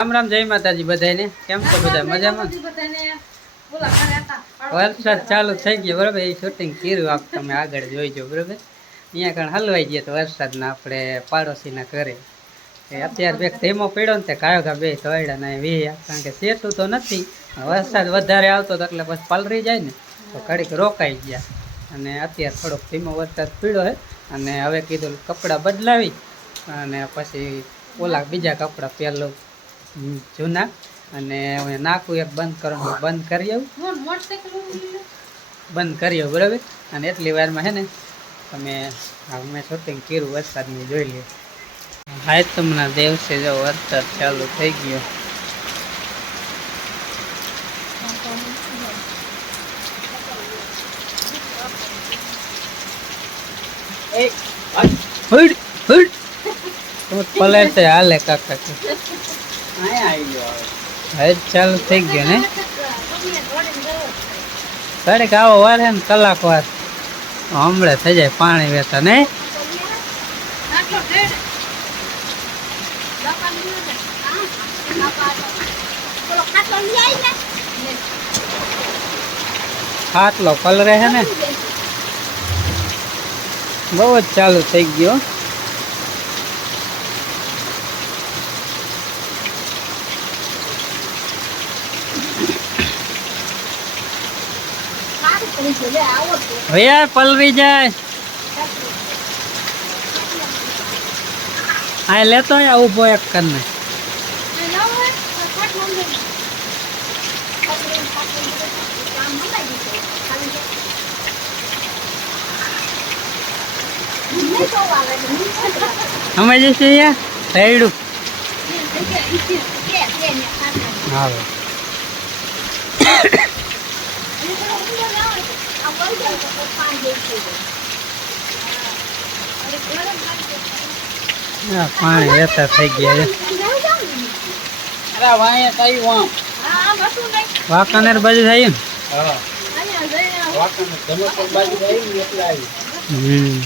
રામ રામ જય માતાજી બધાને કેમ છો બધા? મજામાં? વરસાદ ચાલુ થઈ ગયો બરાબર? એ શૂટિંગ કર્યું આપ તમે આગળ જોઈજો બરાબર? અહીંયા કણ હલવાઈ ગયા તો વરસાદના આપણે પાડોશીના ઘરે. અત્યારે બે ધીમો પડ્યો ને તે કાયો ઘા બે તોડ્યા ને વેયા કારણ કે સેતું તો નથી. વરસાદ વધારે આવતો તો એટલે પછી પલરી જાય ને તો ઘડીક રોકાઈ ગયા. અને અત્યારે થોડોક ધીમો વરસાદ પીડ્યો હે અને હવે કીધું કપડાં બદલાવી અને પછી ઓલા બીજા કપડાં પહેલું જૂના. અને હવે નાખું એક બંધ કરવાનું. બંધ કરી આવું. બંધ કરી આવું બરાબર? અને એટલી વારમાં હે ને તમે મેં શૂટિંગ કર્યું વરસાદની જોઈ લે હાય તમને દિવસે જો વરસાદ ચાલુ થઈ ગયો. ફૂડ ફૂડ પલેટ છે હાલે કાકા હવે ચાલુ થઈ ગયો ને ઘડીક આવો વાર ને કલાક વાર. હમણાં થઈ જાય પાણી વેતા ને ખાટલો કલરે રહે ને? બહુ જ ચાલુ થઈ ગયો યાર પલરી જાય. આ લેતો ઊભો એક કરીને. અમે જશે યાર રેડું પાણી વેતા થઈ ગયા વાકાનેર વાંકાનેર બાજુ થાય ને હમ.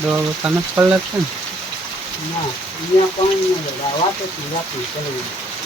દો કનક વાત છે ને?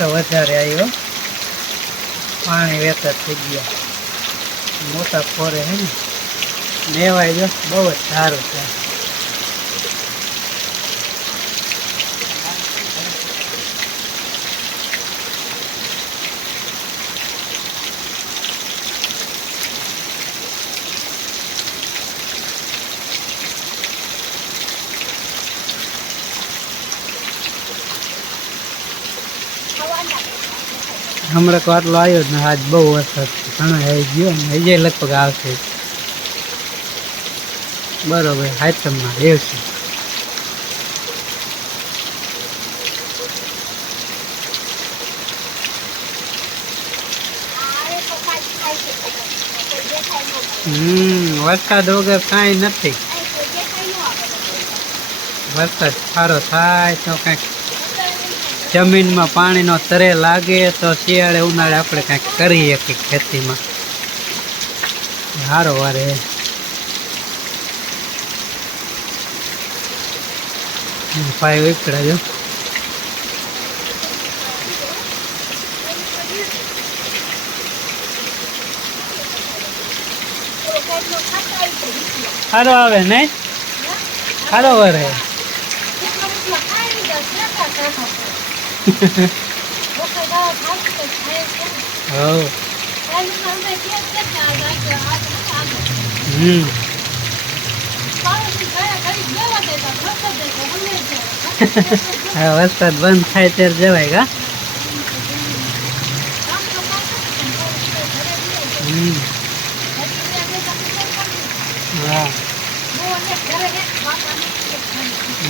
વધારે આવ્યો પાણી વેતા થઈ ગયા. મોટા ફોરે હે ને. લેવાય જો, બહુ જ સારું છે. હમણાં આટલો આવ્યો ને આજ બહુ વરસાદ. ઘણો આવી ગયો ને, હજી લગભગ આવશે બરોબર, હાથમાં એવું છે. હમ, વરસાદ વગર કાંઈ નથી. વરસાદ સારો થાય તો કંઈક જમીનમાં પાણીનો તરે લાગે તો શિયાળે ઉનાળે આપણે કાંઈક કરી શકીએ ખેતીમાં. સારો વારે. પાય ઉપડા જો સારો આવે નહીં સારો વરે. વરસાદ બંધ થાય ત્યારે જવાય કા?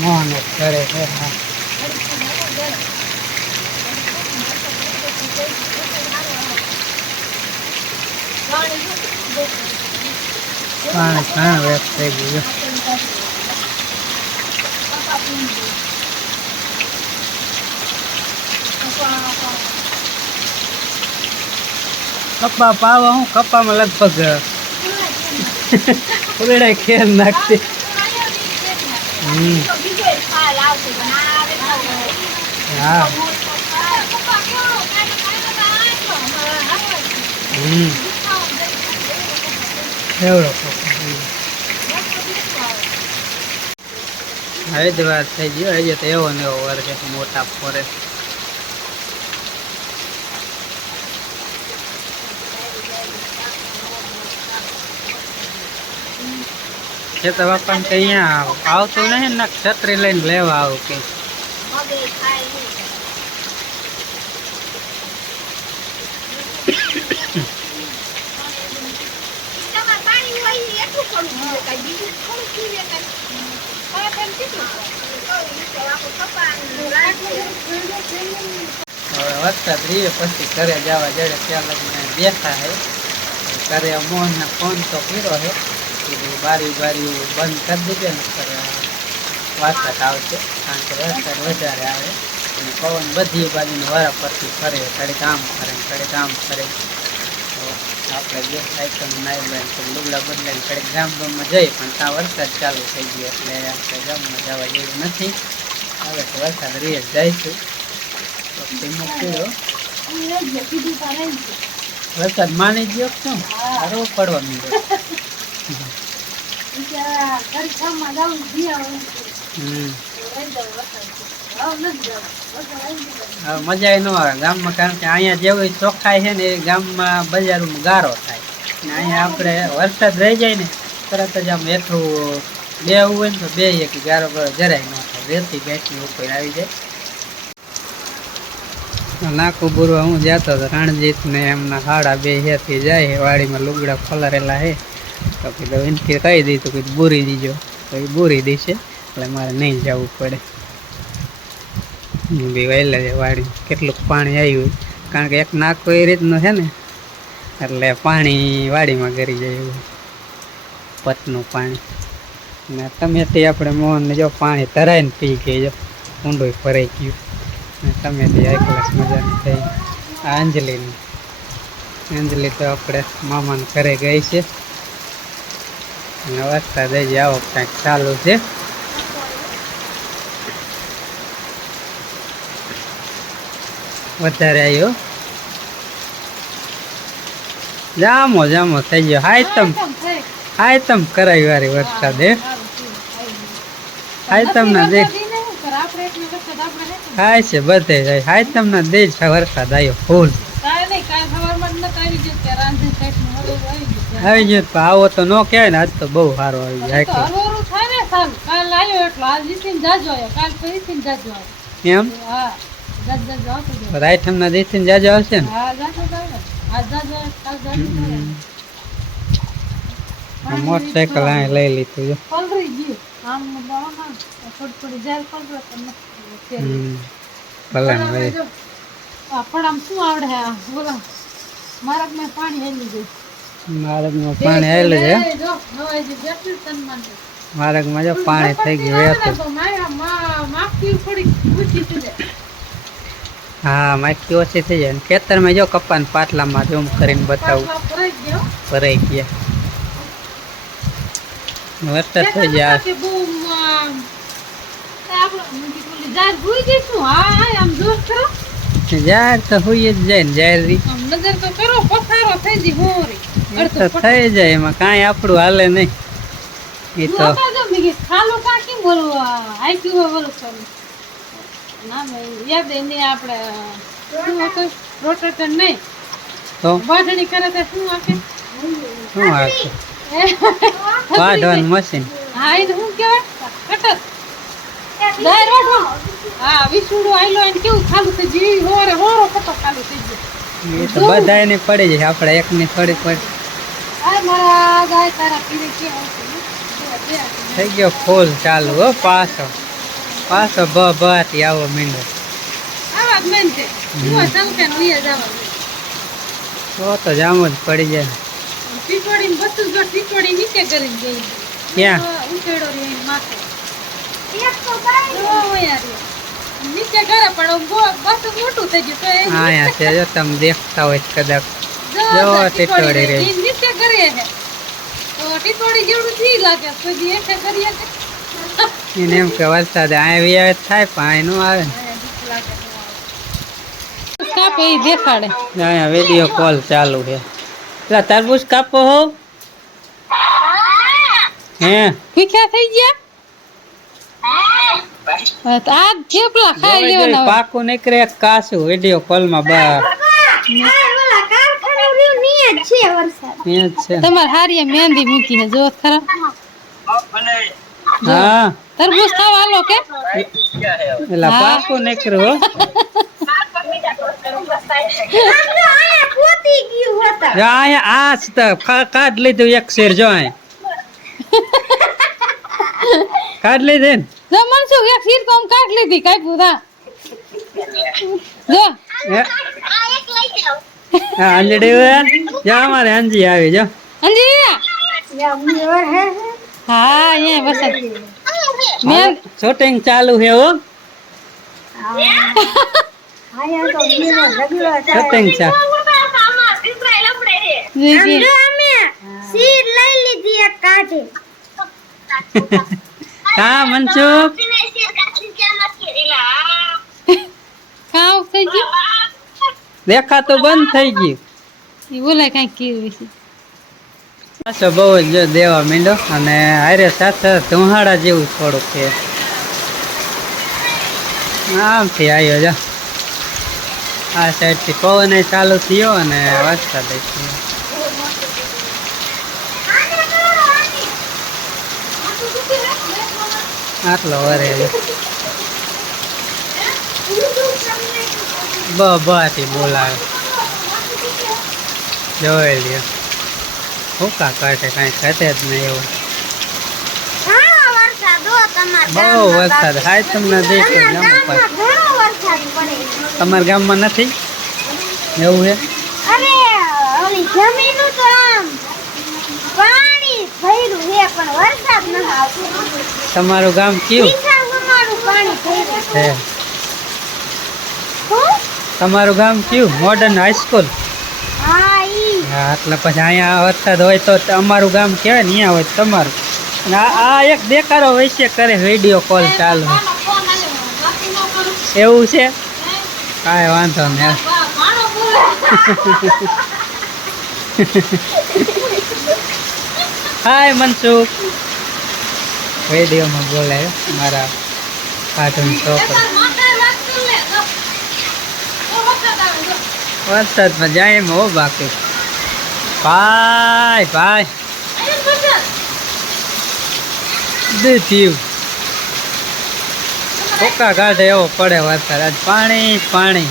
મોહન કરે છે હા. પાણી ઘણા વેસ્ટ થઈ ગયું છે. કપા પાવા હું? કપામાં લગભગ ઉલડાય ખેર નાખતી. હા. વાત થઈ ગયો હજી તો એવો ને એવો વર્ગ મોટા ફોરે. ખેતર બાપા ને અહીંયા આવતું નહીં ને, છત્રી લઈને લેવા આવું કે. હવે વરસાદ રહીએ પછી ઘરે જવા જડે ત્યાં લગીને બેઠા હે. ઘરે મોહનને ફોન તો કર્યો હે. કીધું બારી બારી બંધ કરી દીધે ને કરે વારસાદ આવશે. કારણ કે વરસાદ વધારે આવે. અને પવન બધી બાજુની વારા પરથી ફરે. ઘડીક આમ ફરે ઘડીક આમ ફરે. આપણે ગેસ સાયકલ નાઈ તો લુગડા બદલાઈને કડે ગામ ગામમાં જઈએ પણ ત્યાં વરસાદ ચાલુ થઈ ગયો એટલે આપણે ગામમાં જવા જેવું નથી. હવે તો વરસાદ રહી જ જઈશું તો ધીમો પીળો વરસાદ માની ગયો કે શું સારો પડવા માંડ્યો. હમ. મજા ન આવે. ગામમાં કારણ કે અહીંયા જેવી ચોખ્ખાઈ છે ને એ ગામમાં બજારમાં ગારો થાય. ને અહીંયા આપણે વરસાદ રહી જાય ને, તરત જ આમ એટલું બે હોય ને તો બે એક ગારો જરાય ન થાય. રેતી બેઠની ઉપર આવી જાય. નાકું બુરવા હું જતો હતો, રણજીત ને એમના હાડા બે હેથી જાય વાડીમાં લુગડા ફલરેલા હે તો કીધું, એનથી કહી દીધું કે બુરી દીજો. તો એ બુરી દેશે, એટલે મારે નહીં જવું પડે. બી વહેલા છે, વાડી. કેટલુંક પાણી આવ્યું કારણ કે એક નાકો એ રીતનું છે ને, એટલે પાણી વાડીમાં ગરી જાય પતનું પાણી. ને તમે તે આપણે મોહનને જો પાણી તરાઈને પી ગઈ જો ભરાઈ ગયું. ને તમે તે એક ગ્લાસ મજાની થઈ. આ અંજલિની. અંજલિ તો આપણે મામાને ઘરે ગઈ છે. અને વરસાદ હજી આવો કંઈક ચાલુ છે. વધારે આવ્યો જામો જામો થઈ ગયો. હાય તમ હાય તમ કરાવી વારી વરસાદ હે? હાય તમને દેખ હાય છે બધે જાય હાય તમને છે વરસાદ આવ્યો ફૂલ. આવી ગયો તો આવો તો નો કહેવાય ને આજ તો બહુ સારો આવી જાય એમ? રાઈટ દેખી ને જાજો આવશે ને? મોટરસાયકલ આ લઈ લીધું જો. ભલે પણ આમ શું આવડે? બોલો. મારા મેં પાણી હેલી ગયું. માર્ગમાં પાણી આવેલું છે? જો પાણી થઈ ગયું મારા મા- માફી ઓછી. હા માખી ઓછી થઈ જાય ખેતરમાં જો કપાન પાટલામાં ઝૂમ કરીને બતાવું ભરાઈ ગયો. વરસાદ થઈ જાય. જાર તો હોઈ જ જાય ને જાર રી આમ નજર તો કરો, પથારો થઈ જાય એમાં કાંઈ આપણું હાલે નહીં એ તો ખાલું બોલવું? હોય બોલું. ના, મેં યાદ એ નહીં આપણે શું હતું? રોટેટર નહીં. તો વાઢણી કરે તે શું આપે? શું હાલશે વાઢવાનું મશીન હા, એને શું કહેવાય? કટર. દાળ વાઢો. હા, વિસુડું આયલો એને કેવું ખાલું થઈ ગયું? હોરે હોરો કટો ખાલું થઈ ગયું. એ તો બધા એની પડી જાય આપણે એકની થોડી પડી આ મારા ગાય તારા પીરે કેવા થઈ ગયો ફૂલ ચાલુ હો પાછો પાછો બ બથી આવો મીંડો. આવા જ મેન છે હું સંકેન ઉયા જવા. તો તો જામ જ પડી જાય. તમે દેખતા હોય કદાચ. જો ટીટોડી રે. નીચે ઘરે છે તો ટીટોડી જેવડું થી લાગે. કોઈ એકે કરીએ એને એમ કે વરસાદ આવી આવે તો થાય પણ અહીં નો આવે. ને કાપે ઈ દેખાડે. અહીંયા વીડિયો કોલ ચાલુ છે. પેલા તરબૂચ કાપો હો. હે? ભૂખ્યા થઈ ગયા? હા, તો આ થેપલા ખાઈ જોઈ જોઈ લેવાના હોય. પાકું નીકળે એક કાસું વીડિયો કોલમાં બા. એ જ છે તમારે હારીએ મહેંદી મૂકી છે જો ખરા હા. તરબૂચ ખાવા હાલો કે? એલા હા. પાકું નીકળ્યું હો. જો અહીંયા આ જ તો કા- કાઢ લીધું એક શેર જો કાઢ લીધી ને? જો મનસુખ એક શીર તો આમ કાઢ લીધી કાપ્યું તા જો. અંજડી જા અમારે અંજી આવી જો. અંજી હા અહીંયા બસ મેં શૂટિંગ ચાલુ છે હો. શૂટિંગ ચાલુ. કા મનસુખ ખાવ થઈ ગયું? દેખાતો બંધ થઈ ગયું. એ બોલે કઈ કીધું છે. પાછો બહુ જ દેવા મીંડો અને હારે સાથે ધુહાડા જેવું થોડુંક છે. આમથી આવ્યો જો. આ સાઈડથી પવન ચાલુ થયો અને વાંચતા દઈશું આટલો વરે બ બોલાવે. જોઈ લ્યો. હુકા કાઢે કાંઈ ઘટે જ નહીં એવું. બહુ વરસાદ. હાય તમને તમારા ગામમાં નથી? એવું છે? તમારું ગામ કયું? તમારું ગામ કયું? મોડર્ન હાઈસ્કૂલ હા, એટલે પછી અહીંયા વરસાદ હોય તો અમારું ગામ કહેવાય ને, અહીંયા હોય તમારું. અને આ એક દેખાડો વૈશ્ય કરે વીડિયો કોલ ચાલુ. એવું છે? કાંઈ વાંધો નહીં હાય મનસુખ વિડીયોમાં બોલાય મારા કાર્ટૂન છોકરો વરસાદમાં જાય એમ હો બાકી. ભાઈ ભાઈ. દીધ્યું ફોકા કાઢે એવો પડે વરસાદ આજ પાણી પાણી.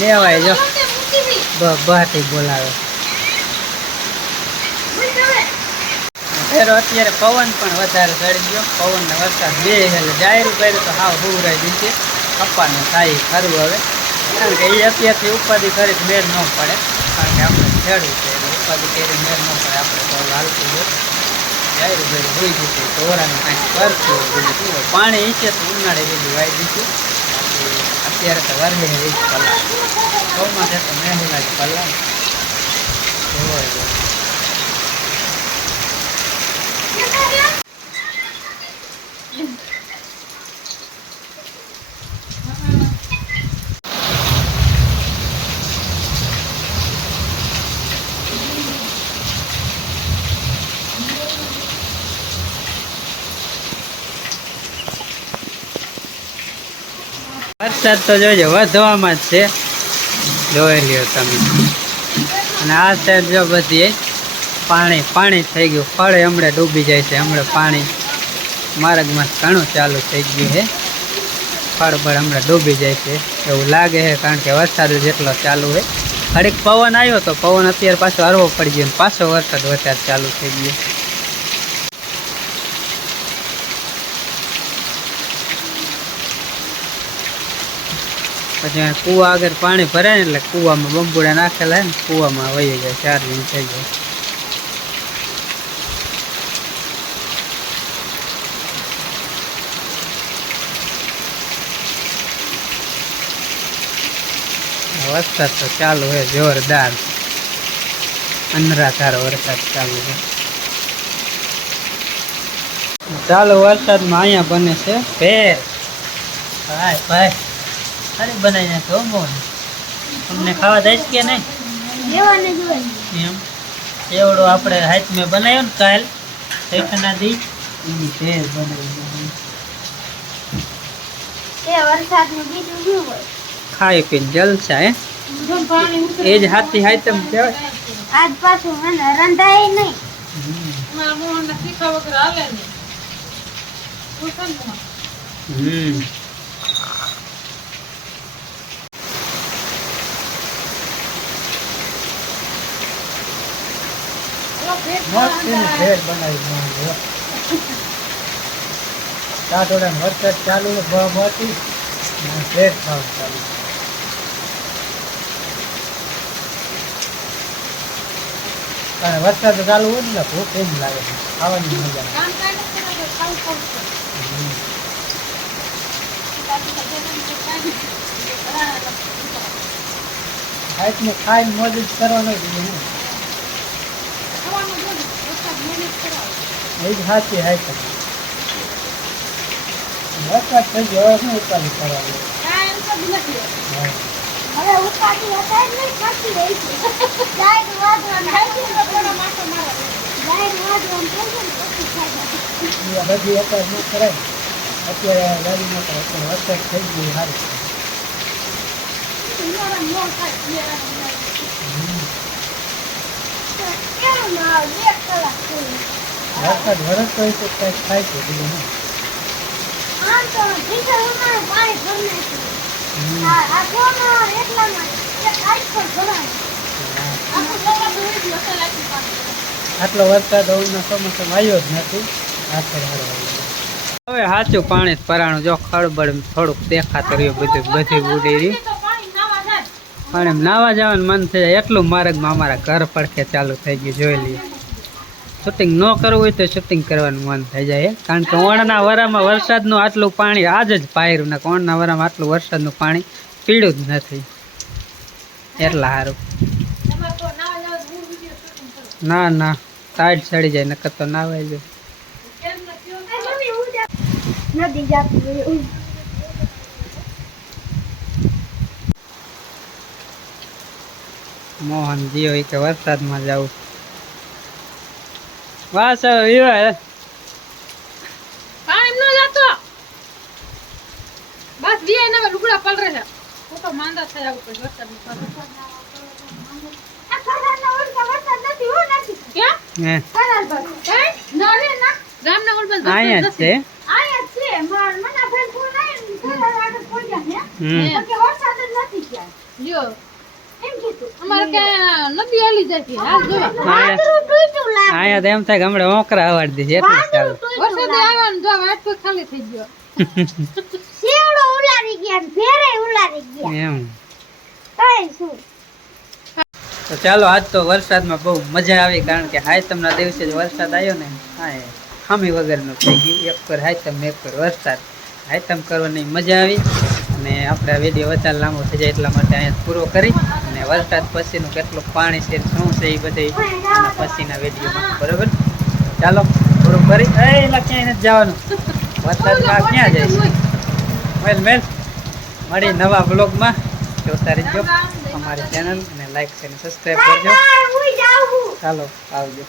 લેવાય જો. બહારથી બોલાવે. અત્યારે પવન પણ વધારે ચડી ગયો. પવન ને વરસાદ બે એટલે જાહેર કર્યું તો હાવ હુવરાઈ દીધી કપ્પાનું થાય ખરું હવે. કારણ કે એ અત્યારથી ઉપાધિ ખરી બેર ન પડે. ખેડૂત છે. એટલે કરી મેર ન પડે આપણે તો હાલતું હોય જાય ભેરું હોઈ જશે તોરાનું કાંઈક કરતું બીજું પાણી ઈચ્છે તો ઉનાળે બીજું વાઈ દીધું અત્યારે તો વરહે વીસ કલાક. છે તો મેહુલા જ કલાક. વરસાદ તો જોજો, વધવામાં જ છે. જોઈ લ્યો તમે. અને આ સાઈડ જો બધી પાણી પાણી થઈ ગયું. ફળે હમણાં ડૂબી જાય છે. હમણાં પાણી માર્ગમાં ઘણું ચાલુ થઈ ગયું છે. ફળ પર હમણાં ડૂબી જાય છે. એવું લાગે છે કારણ કે વરસાદ જેટલો ચાલુ હોય. ઘડીક પવન આવ્યો તો પવન અત્યારે પાછો હરવો પડી ગયો પાછો વરસાદ વધારે ચાલુ થઈ ગયો. પછી કૂવા આગળ પાણી ભરાય ને એટલે કૂવામાં બંબુડા નાખેલા ને, કૂવામાં વહી જાય, ચાર દિન થઈ જાય. વરસાદ તો ચાલુ હોય જોરદાર. અનરાધાર વરસાદ ચાલુ છે ચાલુ વરસાદમાં અહીંયા બને છે. ભેર ભાઈ ભાઈ. સારી બનાવી નાખો મોન તમને ખાવા દઈશ કે નહીં? એમ. એવડો આપણે હાથ મેં બનાવ્યો ને કાલ શેઠના દી. એની ફેર બનાવી ખાઈ પીને જલસા હે? એ જ હાથી હાથમ કહેવાય. આજ પાછું મને રંધાય નહીં. મારા મોહનને શીખા વગર હાલે નહીં. તું છે ને મોહન? હમ. ભેર બનાવી વરસાદ ચાલુ અને વરસાદ ચાલુ હોય ને, ભૂખ એમ લાગે છે. ખાવાની મજા. ખાઈ. હાથને ખાઈને મોજ જ કરવાનો ને. ખાવાનું જો ને, વરસાદ મહેનત કરાવે. એ જ હાથ વરસાદ થઈ ગયો હવે શું કરવાનું? ઉપાડી હતા જ નહીં ખાતી રહી છે. થાય માટો મારે. પછી અત્યારે ન કરાય. અત્યારે ગાડી ન કરાય પણ વરસાદ થઈ ગયો સારું વરસાદ વરસતો હોય તો કઈ થાય છે, બીજું ને આટલો વરસાદ હવેના ચોમાસામાં આવ્યો જ નથી. હવે સાચું પાણી પરાણું જો ખળબળ થોડુંક દેખાતું રહ્યું, બધું બધી ઉડી રહ્યું. પણ એમ નાવા જવાનું મન થઈ જાય. એટલું માર્ગમાં અમારા ઘર પડખે ચાલુ થઈ ગયું, જોઈ લઈએ શૂટિંગ ન કરવું હોય તો શૂટિંગ કરવાનું મન થઈ જાય. કારણ કે ઓણના વરામાં વરસાદનું આટલું પાણી આજ જ પાયરું ને ઓણના વરામાં આટલું વરસાદનું પાણી પીળું જ નથી. એટલા સારું. ના ના. ટાઈટ ચડી જાય, નકર તો ના જાય કેમ નથી હોતું? એ મમ્મી હું જા નદી જાતી હોય મોહન જીઓ એ કે વરસાદમાં જવું વાસ વિવાહ પાણી ન જાતો બસ બે એના લુગડા પલરે છે. માંદા આવું પછી વરસાદ નથી. અહીંયા તો એમ થાય કે હમણાં ઓકરા અવાડી દે એટલે ચાલે વાદળું તૂટ્યું વરસાદ લાગે. આવ્યો ને જો વાટ પર ખાલી થઈ ગયો. શેવડો ઉલારી ગયા ને ફેરે ઉલારી ગયા. એમ. કઈ શું? તો ચાલો આજ તો વરસાદમાં બહુ મજા આવી કારણ કે હાયતમના દિવસે જ વરસાદ આવ્યો ને. હા એ ખામી વગરનો થઈ ગયું. એક પર હાયતમ એક પર વરસાદ. હાયતમ કરવાની મજા આવી. અને આપણે વીડિયો વધારે લાંબો થઈ જાય એટલા માટે અહીંયા પૂરો કરી અને વરસાદ પછીનું કેટલું પાણી છે શું છે એ બધી પછીના વિડીયોમાં બરાબર? ચાલો પૂરું કરી. એ એલા ક્યાંય નથી જવાનું. વરસાદમાં ક્યાં જાય મેલ મેલ. મળી નવા બ્લોગમાં જોતા રહીજો અમારી ચેનલ અને લાઈક અને સબસ્ક્રાઈબ કરજો. ચાલો આવજો.